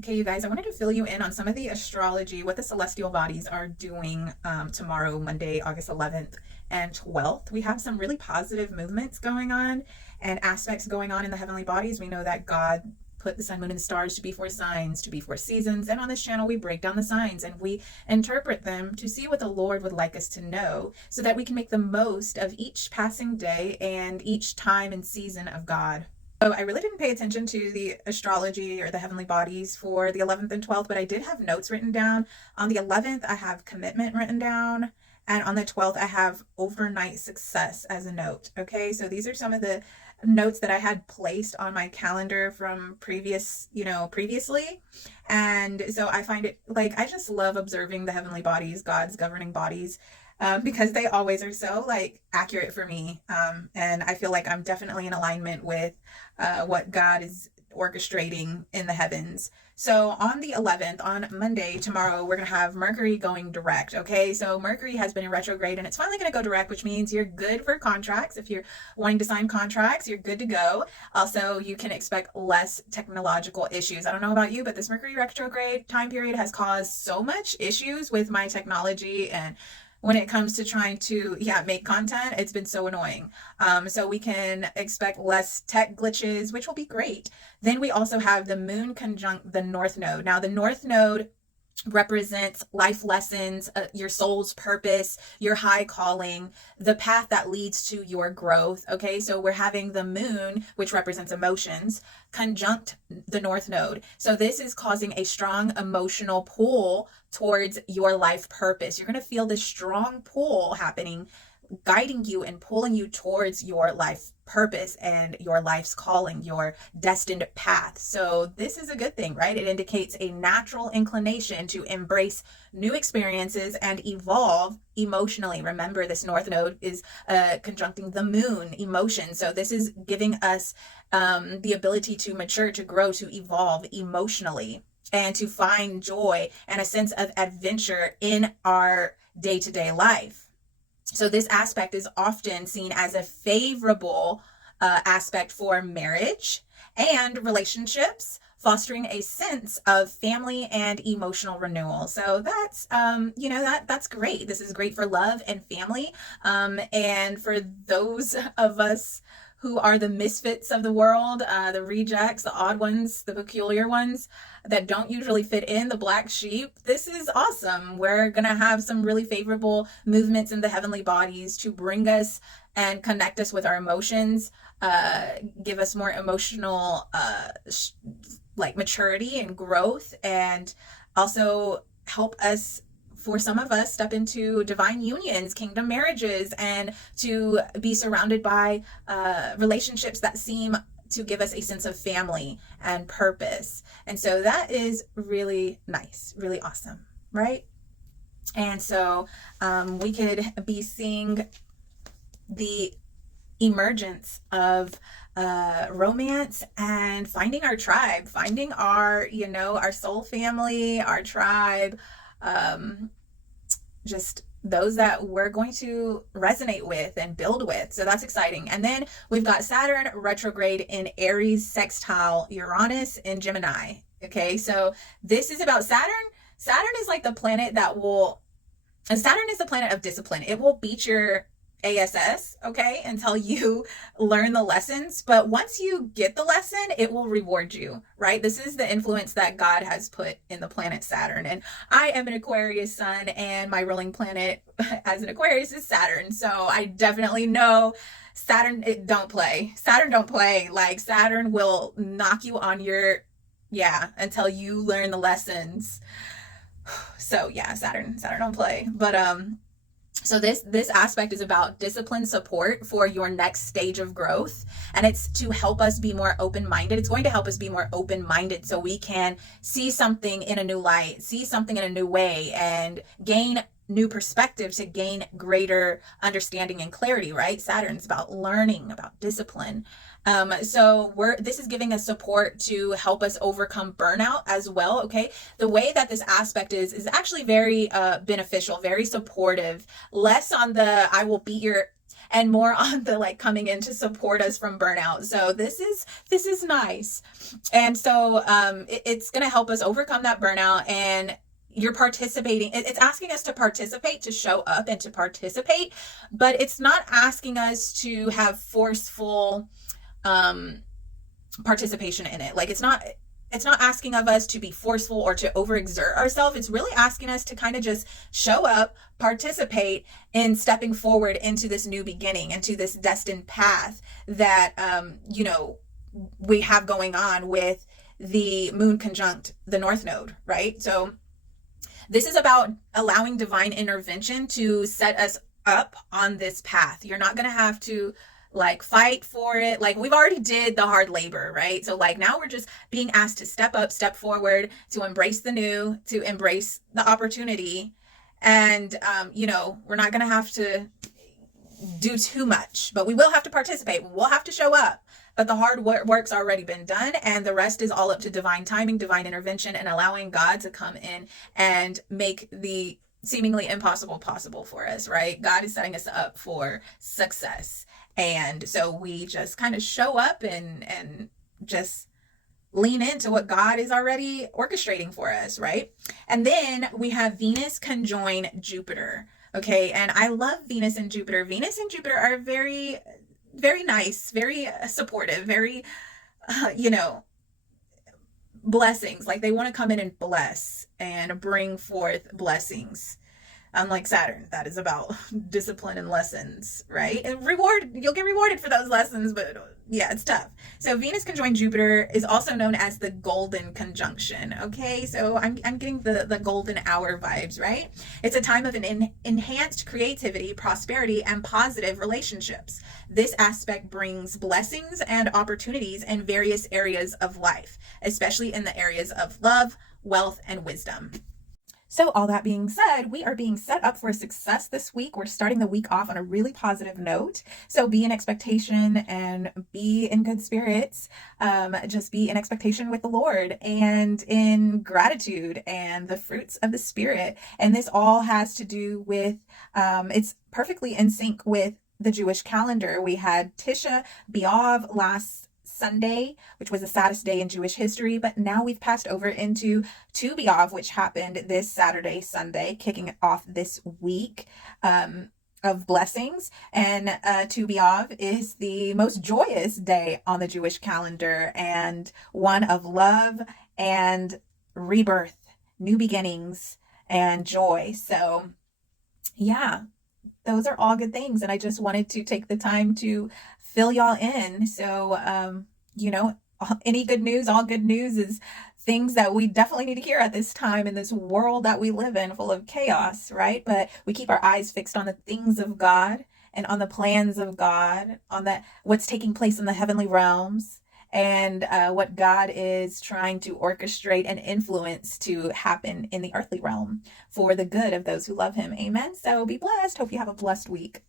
Okay, you guys, I wanted to fill you in on some of the astrology, what the celestial bodies are doing tomorrow, Monday, August 11th and 12th. We have some really positive movements going on and aspects going on in the heavenly bodies. We know that God put the sun, moon, and the stars to be for signs, to be for seasons. And on this channel, we break down the signs and we interpret them to see what the Lord would like us to know so that we can make the most of each passing day and each time and season of God. So I really didn't pay attention to the astrology or the heavenly bodies for the 11th and 12th, but I did have notes written down. On the 11th, I have commitment written down. And on the 12th, I have overnight success as a note. Okay, so these are some of the notes that I had placed on my calendar from previously. And so I find it I just love observing the heavenly bodies, God's governing bodies. Because they always are so accurate for me. And I feel like I'm definitely in alignment with what God is orchestrating in the heavens. So on the 11th, on Monday, tomorrow, we're going to have Mercury going direct. Okay, so Mercury has been in retrograde and it's finally going to go direct, which means you're good for contracts. If you're wanting to sign contracts, you're good to go. Also, you can expect less technological issues. I don't know about you, but this Mercury retrograde time period has caused so much issues with my technology, and when it comes to trying to make content, it's been so annoying. So we can expect less tech glitches, which will be great. Then we also have the moon conjunct the north node. Now the north node represents life lessons, your soul's purpose, your high calling, the path that leads to your growth. Okay, so we're having the moon, which represents emotions, conjunct the north node. So this is causing a strong emotional pull towards your life purpose. You're going to feel this strong pull happening, guiding you and pulling you towards your life purpose and your life's calling, your destined path. So this is a good thing, right? It indicates a natural inclination to embrace new experiences and evolve emotionally. Remember, this north node is conjuncting the moon, emotion. So this is giving us the ability to mature, to grow, to evolve emotionally, and to find joy and a sense of adventure in our day-to-day life. So this aspect is often seen as a favorable aspect for marriage and relationships, fostering a sense of family and emotional renewal. So that's, that's great. This is great for love and family. And for those of us who are the misfits of the world, the rejects, the odd ones, the peculiar ones that don't usually fit in, the black sheep, this is awesome. We're going to have some really favorable movements in the heavenly bodies to bring us and connect us with our emotions, give us more emotional maturity and growth, and also help us, for some of us, step into divine unions, kingdom marriages, and to be surrounded by relationships that seem to give us a sense of family and purpose. And so that is really nice, really awesome, right? And so we could be seeing the emergence of romance and finding our tribe, finding our soul family, our tribe, just those that we're going to resonate with and build with. So that's exciting. And then we've got Saturn retrograde in Aries, sextile Uranus in Gemini. Okay, so this is about Saturn. Saturn is the planet Saturn is the planet of discipline. It will beat your ASS, okay, until you learn the lessons. But once you get the lesson, it will reward you, right? This is the influence that God has put in the planet Saturn. And I am an Aquarius sun, and my ruling planet as an Aquarius is Saturn. So I definitely know Saturn don't play. Saturn don't play. Saturn will knock you on your, until you learn the lessons. So Saturn don't play. But so this aspect is about discipline support for your next stage of growth, and it's to help us be more open-minded. It's going to help us be more open-minded so we can see something in a new light, see something in a new way, and gain new perspective to gain greater understanding and clarity, right? Saturn's about learning, about discipline. So this is giving us support to help us overcome burnout as well. Okay. The way that this aspect is actually very beneficial, very supportive, less on the I will beat your and more on the like coming in to support us from burnout. So this is nice. And so it's going to help us overcome that burnout. And you're participating. It's asking us to participate, to show up and to participate, but it's not asking us to have forceful participation in it. Like it's not asking of us to be forceful or to overexert ourselves. It's really asking us to kind of just show up, participate in stepping forward into this new beginning, into this destined path that we have going on with the moon conjunct the north node, right? So this is about allowing divine intervention to set us up on this path. You're not going to have to like fight for it. Like we've already did the hard labor, right? So like now we're just being asked to step up, step forward, to embrace the new, to embrace the opportunity. And, we're not going to have to do too much, but we will have to participate. We'll have to show up. But the hard work's already been done, and the rest is all up to divine timing, divine intervention, and allowing God to come in and make the seemingly impossible possible for us, right? God is setting us up for success. And so we just kind of show up and just lean into what God is already orchestrating for us, right? And then we have Venus conjoin Jupiter. Okay, and I love Venus and Jupiter. Venus and Jupiter are very, very nice, very supportive, very, blessings. Like they want to come in and bless and bring forth blessings. Unlike Saturn, that is about discipline and lessons, right? And you'll get rewarded for those lessons, but yeah, it's tough. So Venus conjoined Jupiter is also known as the golden conjunction. Okay, so I'm getting the golden hour vibes, right? It's a time of an enhanced creativity, prosperity, and positive relationships. This aspect brings blessings and opportunities in various areas of life, especially in the areas of love, wealth, and wisdom. So all that being said, we are being set up for success this week. We're starting the week off on a really positive note. So be in expectation and be in good spirits. Just be in expectation with the Lord and in gratitude and the fruits of the Spirit. And this all has to do with, it's perfectly in sync with the Jewish calendar. We had Tisha B'Av last Sunday, which was the saddest day in Jewish history, but now we've passed over into Tu B'Av, which happened this Saturday, Sunday, kicking off this week of blessings. And Tu B'Av is the most joyous day on the Jewish calendar and one of love and rebirth, new beginnings, and joy. So yeah, those are all good things. And I just wanted to take the time to fill y'all in. So, any good news, all good news is things that we definitely need to hear at this time in this world that we live in full of chaos, right? But we keep our eyes fixed on the things of God and on the plans of God, on what's taking place in the heavenly realms and what God is trying to orchestrate and influence to happen in the earthly realm for the good of those who love him. Amen. So be blessed. Hope you have a blessed week.